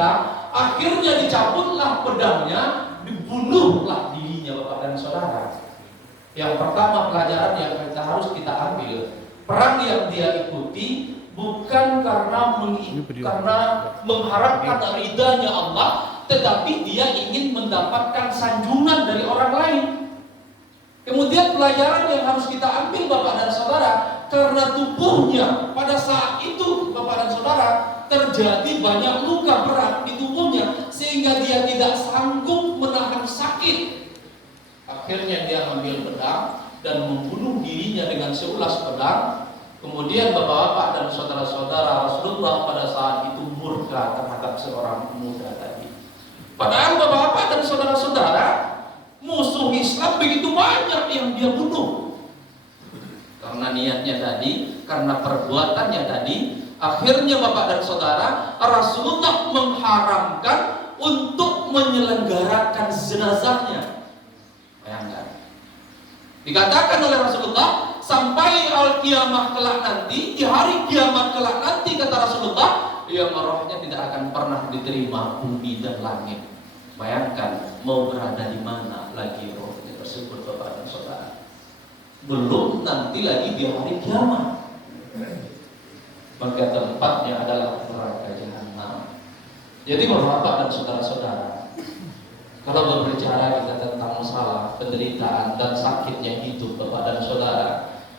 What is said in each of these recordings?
wanita, akhirnya dicabutlah pedangnya, dibunuhlah dirinya Bapak dan Saudara. Yang pertama pelajaran yang harus kita ambil, perang yang dia ikuti bukan karena mengharapkan ridhanya Allah, tetapi dia ingin mendapatkan sanjungan dari orang lain. Kemudian pelajaran yang harus kita ambil Bapak dan Saudara, karena tubuhnya pada saat itu Bapak dan Saudara terjadi banyak luka berat di tubuhnya sehingga dia tidak sanggup menahan sakit. Akhirnya dia ambil pedang dan membunuh dirinya dengan seulas pedang. Kemudian bapak-bapak dan saudara-saudara, Rasulullah pada saat itu murka terhadap seorang pemuda tadi. Padahal bapak-bapak dan saudara-saudara, musuh Islam begitu banyak yang dia bunuh. Karena niatnya tadi, karena perbuatannya tadi, akhirnya bapak dan saudara, Rasulullah mengharamkan untuk menyelenggarakan jenazahnya. Bayangkan. Dikatakan oleh Rasulullah, sampai al-qiyamah kelak nanti, di hari kiamat kelak nanti, kata Rasulullah, yang rohnya tidak akan pernah diterima bumi dan langit. Bayangkan, mau berada di mana lagi rohnya tersebut Bapak dan Saudara. Belum nanti lagi di hari kiamat. Maka tempatnya adalah neraka jahanam. Jadi Bapak dan saudara-saudara, kalau berbicara kita tentang masalah penderitaan dan sakitnya hidup Bapak dan Saudara,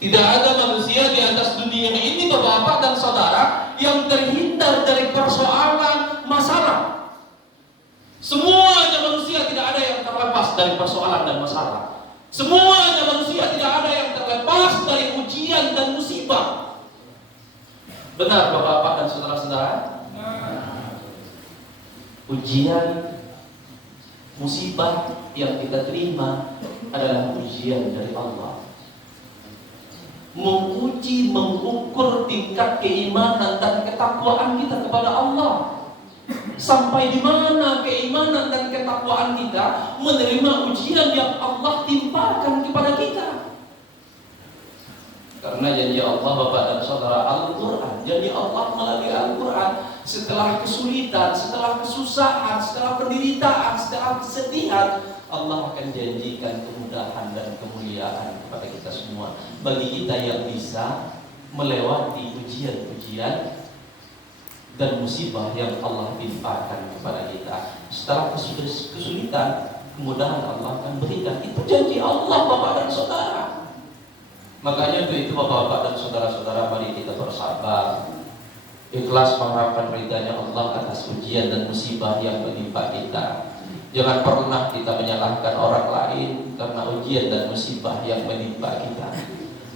tidak ada manusia di atas dunia ini Bapak dan Saudara yang terhindar dari persoalan masalah. Semuanya manusia tidak ada yang terlepas dari persoalan dan masalah. Semuanya manusia tidak ada yang terlepas dari ujian dan musibah. Benar Bapak dan saudara-saudara? Ujian, musibah yang kita terima adalah ujian dari Allah. Menguji, mengukur tingkat keimanan dan ketakwaan kita kepada Allah. Sampai di mana keimanan dan ketakwaan kita menerima ujian yang Allah timpakan kepada kita. Karena janji Allah Bapak dan Saudara, Al-Quran, janji Allah melalui Al-Quran, setelah kesulitan, setelah kesusahan, setelah penderitaan, setelah kesedihan, Allah akan janjikan kemudahan dan kemuliaan kepada kita semua. Bagi kita yang bisa melewati ujian-ujian dan musibah yang Allah timpakan kepada kita. Setelah kesulitan, kemudahan Allah akan berikan. Itu janji Allah Bapak dan Saudara. Makanya itu Bapak-bapak dan saudara-saudara, mari kita bersabar, ikhlas mengharapkan ridhanya Allah atas ujian dan musibah yang menimpa kita. Jangan pernah kita menyalahkan orang lain karena ujian dan musibah yang menimpa kita.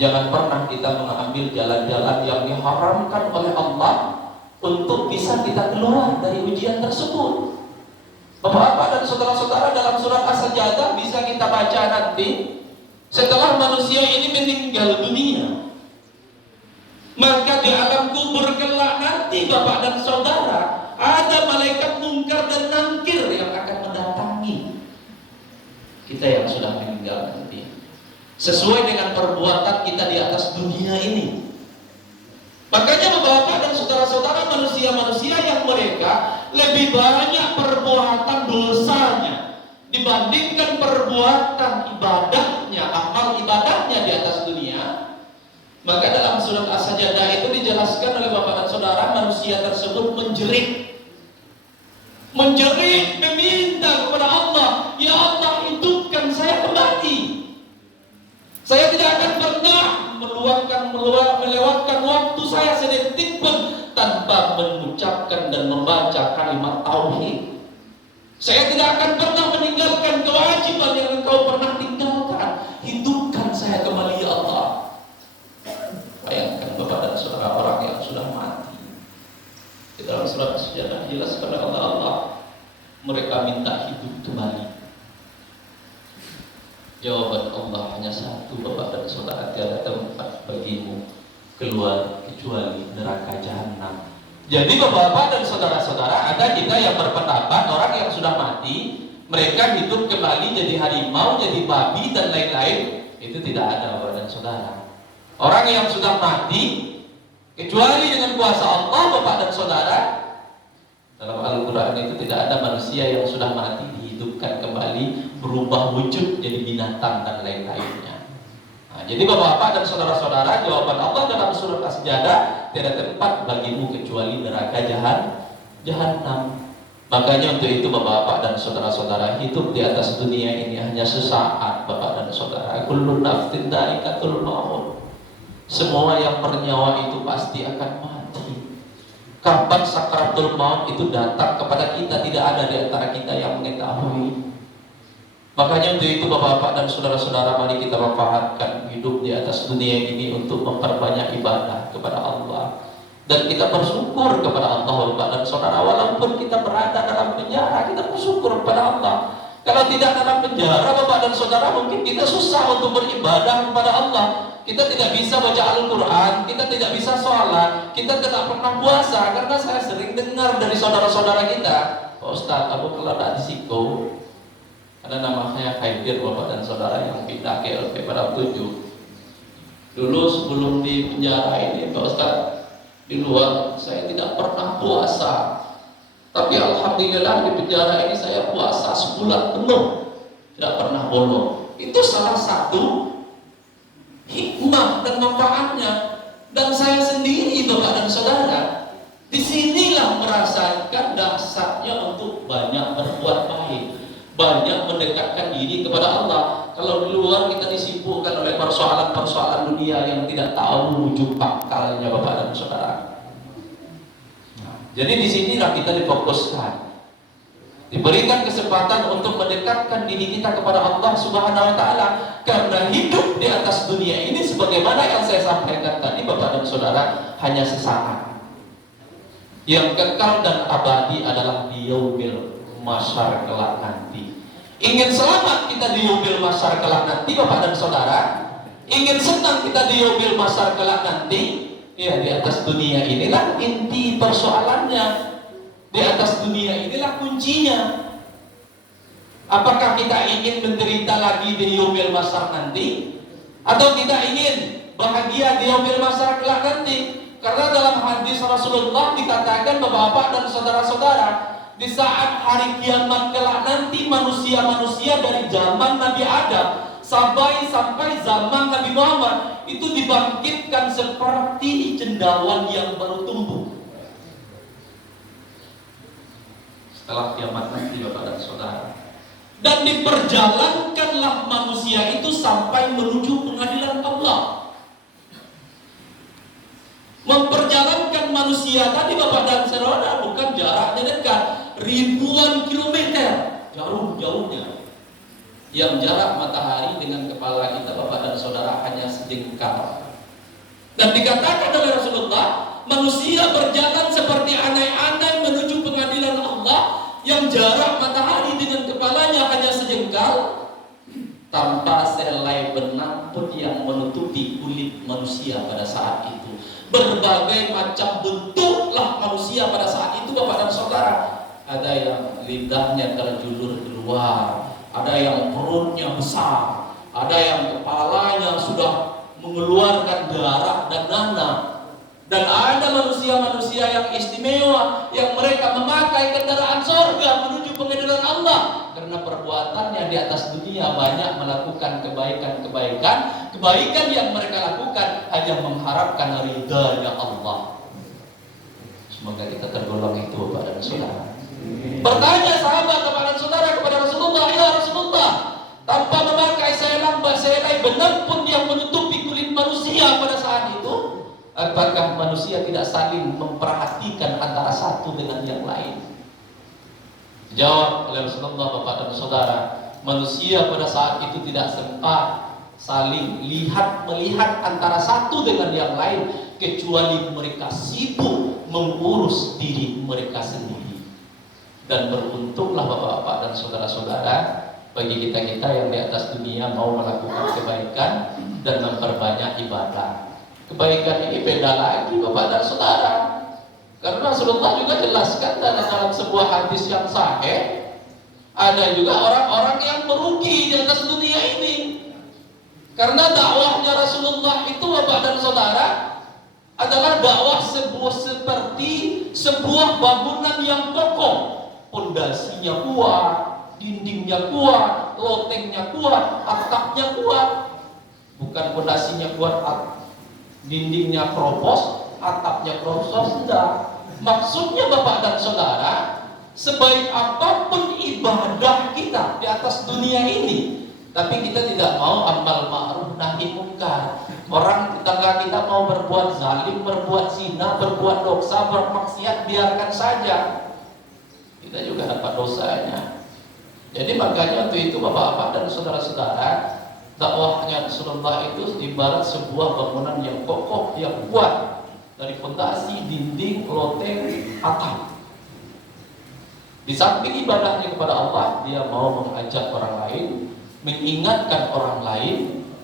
Jangan pernah kita mengambil jalan-jalan yang diharamkan oleh Allah untuk bisa kita keluar dari ujian tersebut. Bapak-bapak dan saudara-saudara, dalam surat As-Sajdah bisa kita baca nanti, setelah manusia ini meninggal dunia, maka di alam kubur kelak nanti Bapak dan Saudara, ada malaikat mungkar dan nangkir yang akan mendatangi kita yang sudah meninggal nanti, sesuai dengan perbuatan kita di atas dunia ini. Makanya Bapak dan saudara-saudara, manusia-manusia yang mereka lebih banyak perbuatan dosanya dibandingkan perbuatan ibadahnya, amal ibadahnya di atas dunia, maka dalam surat As-Sajdah itu dijelaskan oleh Bapak dan Saudara, manusia tersebut menjerit meminta kepada Allah, ya Allah, hidupkan saya kembali. Saya tidak akan pernah melewatkan waktu saya sedetik pun tanpa mengucapkan dan membaca kalimat tauhid. Saya tidak akan pernah meninggalkan kewajiban yang engkau pernah tinggalkan. Hidupkan saya kembali ya Allah. Bayangkan Bapak dan Saudara, orang yang sudah mati. Di dalam surat As-Sajdah dijelaskan oleh Allah, mereka minta hidup kembali. Jawaban Allah hanya satu Bapak dan Saudara, tiada tempat bagimu keluar kecuali neraka jahanam. Jadi Bapak-bapak dan saudara-saudara, ada kita yang berpendapat orang yang sudah mati, mereka hidup kembali jadi harimau, jadi babi dan lain-lain. Itu tidak ada Bapak dan Saudara. Orang yang sudah mati, kecuali dengan kuasa Allah Bapak dan Saudara, dalam Al-Quran Al-Quran itu tidak ada manusia yang sudah mati dihidupkan kembali, berubah wujud jadi binatang dan lain-lainnya. Nah, jadi bapak-bapak dan saudara-saudara, jawaban Allah dalam surat As-Sajdah, tiada tempat bagimu kecuali neraka jahanam. Makanya untuk itu bapak-bapak dan saudara-saudara, hidup di atas dunia ini hanya sesaat bapak dan saudara. Kullu nafsin dha'iqatul maut. Semua yang bernyawa itu pasti akan mati. Kapan sakaratul maut itu datang kepada kita, tidak ada di antara kita yang mengetahui. Makanya untuk itu bapak-bapak dan saudara-saudara, mari kita manfaatkan hidup di atas dunia ini untuk memperbanyak ibadah kepada Allah. Dan kita bersyukur kepada Allah bapak dan saudara. Walaupun kita berada dalam penjara, kita bersyukur kepada Allah. Kalau tidak dalam penjara bapak dan saudara, mungkin kita susah untuk beribadah kepada Allah. Kita tidak bisa baca Al-Quran, kita tidak bisa sholat, kita tidak pernah puasa. Karena saya sering dengar dari saudara-saudara kita, Pak Ustaz, aku kalau tidak disiko, ada namanya Khaidir bapak dan saudara yang pindah ke LP pada 7. Dulu sebelum di penjara ini Pak Ustaz, di luar saya tidak pernah puasa, tapi alhamdulillah di penjara ini saya puasa sebulan penuh, tidak pernah bolong. Itu salah satu hikmah dan manfaatnya. Dan saya sendiri bapak dan saudara, disinilah merasakan dasarnya untuk banyak berbuat baik, banyak mendekatkan diri kepada Allah. Kalau di luar kita disibukkan oleh persoalan-persoalan dunia yang tidak tahu wujud pakalnya bapak dan saudara. Jadi disinilah kita difokuskan, diberikan kesempatan untuk mendekatkan diri kita kepada Allah Subhanahu Wa Taala. Karena hidup di atas dunia ini, sebagaimana yang saya sampaikan tadi bapak dan saudara, hanya sesaat. Yang kekal dan abadi adalah di yaumil masyar kelak nanti. Ingin selamat kita di yaumil masyar kelak nanti bapak dan saudara, ingin senang kita di yaumil masyar kelak nanti, ya di atas dunia inilah inti persoalannya. Di atas dunia inilah kuncinya. Apakah kita ingin menderita lagi di yaumil masyar nanti, atau kita ingin bahagia di yaumil masyar kelak nanti? Karena dalam hadis Rasulullah dikatakan bapak-bapak dan saudara-saudara, di saat hari kiamat kelak nanti, manusia-manusia dari zaman Nabi Adam sampai zaman Nabi Muhammad itu dibangkitkan seperti cendawan yang baru tumbuh. Setelah kiamat nanti bapak dan saudara, dan diperjalankanlah manusia itu sampai menuju pengadilan Allah. Memperjalankan manusia tadi bapak dan saudara bukan jaraknya dekat, ribuan kilometer jauh-jauhnya. Yang jarak matahari dengan kepala kita bapak dan saudara hanya sejengkal. Dan dikatakan oleh Rasulullah, manusia berjalan seperti anai-anai menuju pengadilan Allah, yang jarak matahari dengan kepalanya hanya sejengkal, tanpa selai benang pun yang menutupi kulit manusia pada saat itu. Berbagai macam bentuklah manusia pada saat itu bapak dan saudara. Ada yang lidahnya terjulur keluar, ada yang perutnya besar, ada yang kepalanya sudah mengeluarkan darah dan nanah. Dan ada manusia-manusia yang istimewa, yang mereka memakai kendaraan sorga menuju pengadilan Allah, karena perbuatannya di atas dunia banyak melakukan kebaikan yang mereka lakukan hanya mengharapkan ridha Allah. Semoga kita tergolong itu bapak dan saudara. Bertanya sahabat bapak dan saudara kepada Rasulullah, ya Rasulullah, tanpa memakai selai benang pun yang menutupi kulit manusia pada saat itu, apakah manusia tidak saling memperhatikan antara satu dengan yang lain? Jawab oleh Rasulullah bapak dan saudara, manusia pada saat itu tidak sempat saling melihat antara satu dengan yang lain, kecuali mereka sibuk mengurus diri mereka sendiri. Dan beruntunglah bapak-bapak dan saudara-saudara bagi kita-kita yang di atas dunia mau melakukan kebaikan dan memperbanyak ibadah. Kebaikan ini beda lagi bapak dan saudara, karena Rasulullah juga jelaskan dalam sebuah hadis yang sahih, ada juga orang-orang yang merugi di atas dunia ini. Karena dakwahnya Rasulullah itu bapak dan saudara adalah dakwah seperti sebuah bangunan yang kokoh, pondasinya kuat, dindingnya kuat, lotengnya kuat, atapnya kuat. Bukan pondasinya kuat, dindingnya keropos, atapnya keropos, enggak. Maksudnya Bapak dan Saudara, sebaik apapun ibadah kita di atas dunia ini, tapi kita tidak mau amal ma'ruf nahi munkar. Orang tetangga kita mau berbuat zalim, berbuat zina, berbuat dosa, bermaksiat, biarkan saja. Kita juga dapat dosanya. Jadi makanya waktu itu Bapak-bapak dan saudara-saudara, dakwahnya Rasulullah itu ibarat sebuah bangunan yang kokoh, yang kuat, dari fondasi, dinding, loteng, atap. Di samping ibadahnya kepada Allah, dia mau mengajak orang lain, mengingatkan orang lain,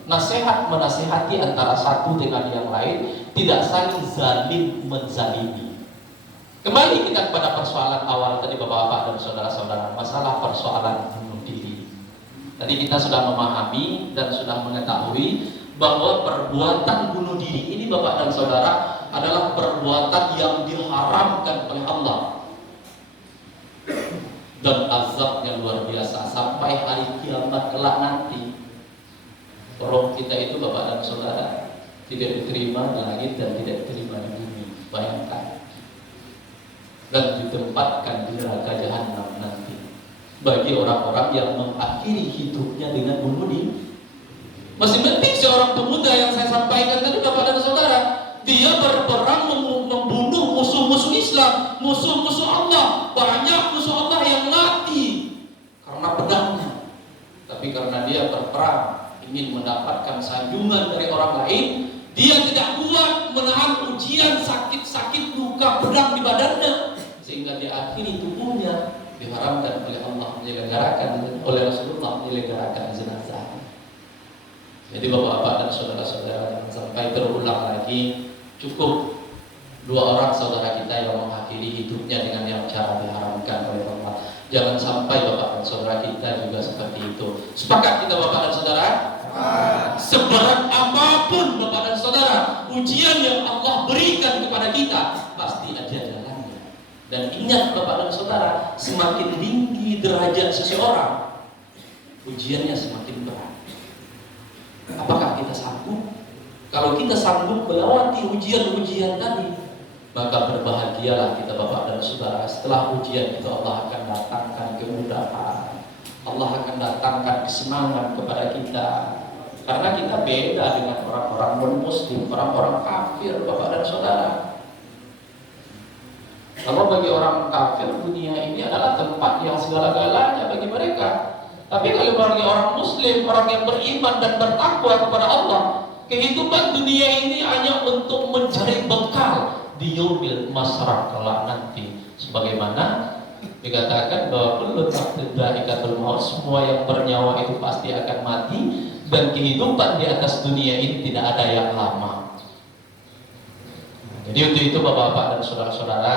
nasihat menasihati antara satu dengan yang lain, tidak saling zalim menzalimi. Kembali kita kepada persoalan awal tadi Bapak-bapak dan saudara-saudara, masalah persoalan bunuh diri. Tadi kita sudah memahami dan sudah mengetahui bahwa perbuatan bunuh diri ini Bapak dan Saudara adalah perbuatan yang diharamkan oleh Allah. Dan azabnya luar biasa sampai hari kiamat kelak nanti. Roh kita itu Bapak dan Saudara tidak diterima di langit dan tidak diterima di bumi. Bayangkan. Dan ditempatkan di neraka jahanam nanti bagi orang-orang yang mengakhiri hidupnya dengan bunuh diri. Masih penting seorang pemuda yang saya sampaikan tadi Bapak dan Saudara, dia berperang membunuh musuh-musuh Islam, musuh-musuh Allah. Banyak musuh Allah yang mati karena pedangnya. Tapi karena dia berperang ingin mendapatkan sanjungan dari orang lain, dia tidak kuat menahan ujian sakit-sakit luka pedang di badannya, sehingga dia akhiri tubuhnya diharamkan oleh Allah menyelenggarakan, oleh Rasulullah menyelenggarakan jenazah. Jadi Bapak-bapak dan saudara-saudara, jangan sampai terulang lagi. Cukup dua orang saudara kita yang mengakhiri hidupnya dengan yang cara diharamkan oleh Allah. Jangan sampai Bapak dan saudara kita juga seperti itu. Sepakat kita Bapak dan saudara? Seberat apapun Bapak dan saudara ujian yang Allah berikan kepada kita, pasti ada jalannya. Dan ingat Bapak dan saudara, semakin tinggi derajat seseorang, ujiannya semakin berat. Apakah kita sanggup? Kalau kita sanggup melewati ujian-ujian tadi, maka berbahagialah kita Bapak dan Saudara. Setelah ujian itu Allah akan datangkan kemudahan, Allah akan datangkan kesenangan kepada kita. Karena kita beda dengan orang-orang non-muslim, orang-orang kafir Bapak dan Saudara. Kalau bagi orang kafir, dunia ini adalah tempat yang segala-galanya bagi mereka. Tapi kalau bagi orang muslim, orang yang beriman dan bertakwa kepada Allah, kehidupan dunia ini hanya untuk mencari bekal di yaumil masrah kelak nanti. Sebagaimana dikatakan bahwa kullu nafsin dha'iqatul maut, semua yang bernyawa itu pasti akan mati, dan kehidupan di atas dunia ini tidak ada yang lama. Jadi untuk itu Bapak-bapak dan saudara-saudara,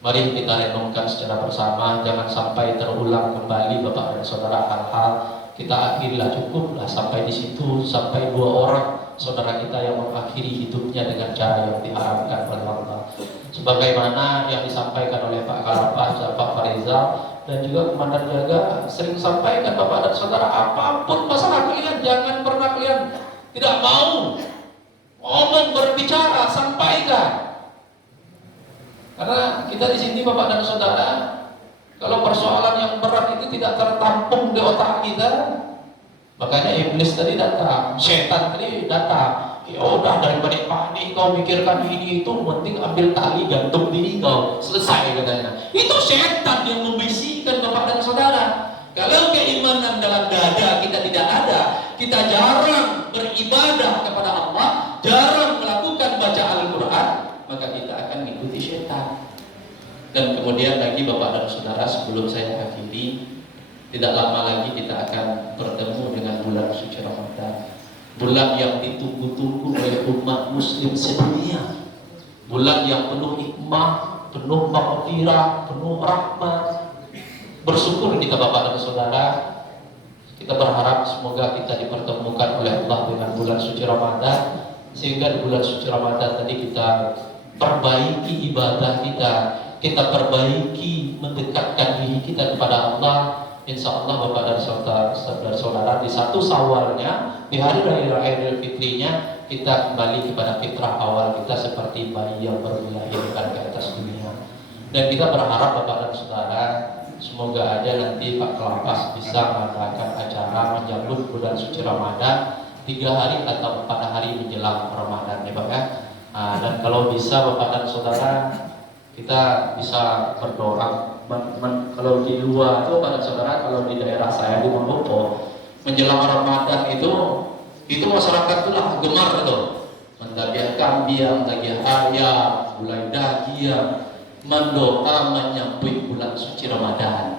mari kita renungkan secara bersama, jangan sampai terulang kembali Bapak dan Saudara hal-hal. Kita akhirilah, cukuplah sampai di situ, sampai dua orang saudara kita yang mengakhiri hidupnya dengan cara yang diharamkan oleh Allah. Sebagaimana yang disampaikan oleh Pak Karapas dan Pak Farizal dan juga Komandan Jaga sering sampaikan Bapak dan Saudara, apapun masalah kalian, jangan pernah kalian tidak mau ngomong, berbicara, sampaikan. Karena kita di sini Bapak dan Saudara, kalau persoalan yang berat itu tidak tertampung di otak kita, makanya iblis tadi datang, setan tadi datang. Ya udah, daripada panik kau mikirkan ini itu, penting ambil tali gantung diri kau, selesai katanya. Itu setan yang membisikkan Bapak dan Saudara. Kalau keimanan dalam dada kita tidak ada, kita jarang beribadah kepada Allah, jarang melakukan baca Al-Quran, maka kita akan mengikuti setan. Dan kemudian lagi Bapak dan Saudara, sebelum saya akhiri, tidak lama lagi kita akan bertemu dengan bulan suci Ramadan, bulan yang ditunggu-tunggu oleh umat muslim sedunia, bulan yang penuh hikmah, penuh maghfirah, penuh rahmat. Bersyukur kita Bapak dan Saudara, kita berharap semoga kita dipertemukan oleh Allah dengan bulan suci Ramadan, sehingga di bulan suci Ramadan tadi kita perbaiki ibadah kita perbaiki, mendekat 1 Syawalnya, di hari raya Idul Fitrinya, kita kembali kepada fitrah awal kita seperti bayi yang baru dilahirkan ke atas dunia. Dan kita berharap Bapak dan Saudara, semoga aja nanti Pak Kelapas bisa mengadakan acara menyambut bulan suci Ramadan 3 hari atau 4 hari menjelang Ramadan ya Pak ya. Dan kalau bisa Bapak dan Saudara, kita bisa berdoa. Kalau di luar itu Bapak dan Saudara, kalau di daerah saya di Monopo menjelang Ramadan itu masyarakat itu lah gemar itu mendagiah kambing, mendagiah ayam, mulai daging, mendoa menyambut bulan suci Ramadan.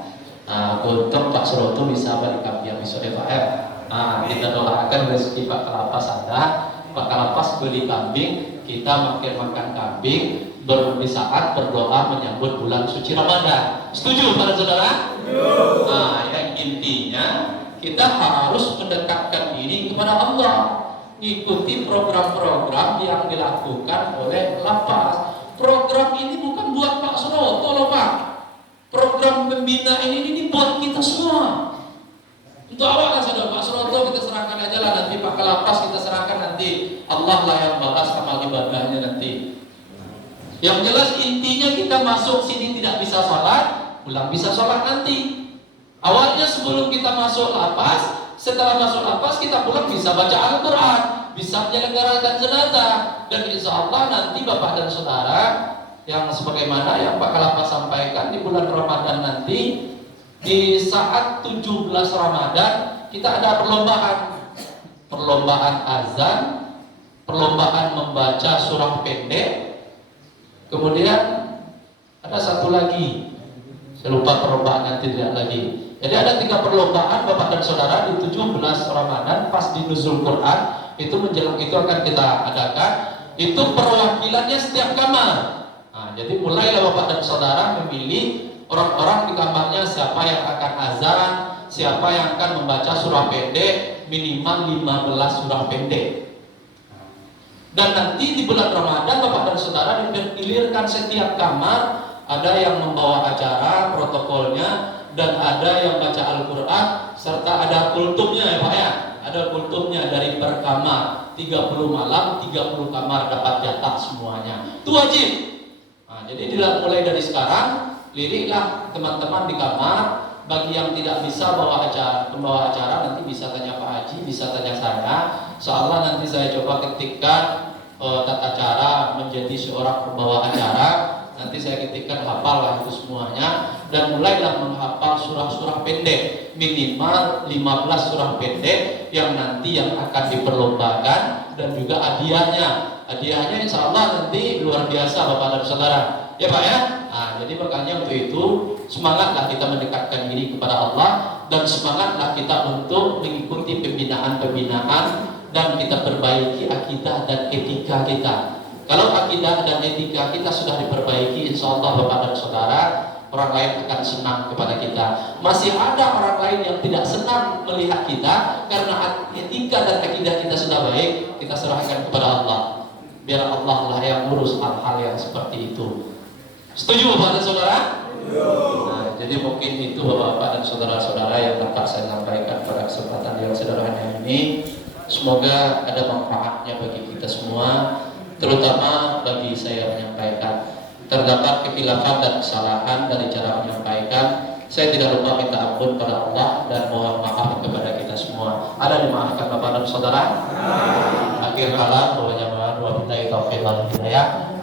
Untuk Pak Suroto bisa balik kambing besok ya Pak ya. Kita doakan rezeki Pak Kelapas ada, Pak Kelapas beli kambing, kita makan kambing, di saat berdoa menyambut bulan suci Ramadan. Setuju para saudara? Yang intinya kita harus mendekatkan diri kepada Allah, ikuti program-program yang dilakukan oleh Lapas. Program ini bukan buat Pak Suroto loh Pak. Program pembina ini buat kita semua. Untuk awal saja Pak Suroto kita serahkan aja lah, nanti Pak Kelapas kita serahkan, nanti Allah lah yang balas amal ibadahnya nanti. Yang jelas intinya kita masuk sini tidak bisa sholat, pulang bisa sholat nanti. Awalnya sebelum kita masuk lapas, setelah masuk lapas kita pulang bisa baca Al-Quran, bisa menyelenggarakan jenazah, dan insya Allah nanti Bapak dan Saudara yang sebagaimana yang Pak Kelapas sampaikan di bulan Ramadan nanti, di saat 17 Ramadan kita ada perlombaan azan, perlombaan membaca surah pendek, kemudian ada satu lagi, saya lupa perlombaan yang tidak lagi. Jadi ada 3 perlombaan Bapak dan Saudara di 17 Ramadan pas di Nuzul Quran itu menjelang itu akan kita adakan. Itu perwakilannya setiap kamar. Jadi mulailah Bapak dan Saudara memilih orang-orang di kamarnya siapa yang akan azan, siapa yang akan membaca surah pendek, minimal 15 surah pendek. Dan nanti di bulan Ramadan Bapak dan Saudara dipilihkan setiap kamar, ada yang membawa acara protokolnya, dan ada yang baca Al-Quran, serta ada kultumnya ya Pak ya. Ada kultumnya dari per kamar, 30 malam, 30 kamar dapat jatah semuanya. Itu wajib. Jadi mulai dari sekarang, liriklah teman-teman di kamar. Bagi yang tidak bisa membawa acara, nanti bisa tanya Pak Haji, bisa tanya saya. Soalnya nanti saya coba ketikkan tata cara menjadi seorang pembawa acara. Nanti saya ketikkan hafal itu semuanya, dan mulailah menghafal surah-surah pendek, minimal 15 surah pendek yang nanti yang akan diperlombakan, dan juga hadiahnya. Hadiahnya insya Allah nanti luar biasa Bapak dan Saudara. Ya Pak ya. Jadi makanya untuk itu semangatlah kita mendekatkan diri kepada Allah, dan semangatlah kita untuk mengikuti pembinaan-pembinaan, dan kita perbaiki akidah dan etika kita. Kalau akidah dan etika kita sudah diperbaiki, insya Allah Bapak dan Saudara, orang lain akan senang kepada kita. Masih ada orang lain yang tidak senang melihat kita, karena etika dan akidah kita sudah baik, kita serahkan kepada Allah. Biar Allah lah yang ngurus hal-hal yang seperti itu. Setuju Bapak dan Saudara? Jadi mungkin itu Bapak dan Saudara-saudara yang dapat saya sampaikan pada kesempatan yang sederhana ini. Semoga ada manfaatnya bagi kita semua, terutama bagi saya menyampaikan. Terdapat kekhilafan dan kesalahan dari cara menyampaikan, saya tidak lupa minta ampun pada Allah dan mohon maaf kepada kita semua. Ada dimaafkan Bapak dan Saudara? Akhir kalam, wa billahi taufiq wal hidayah.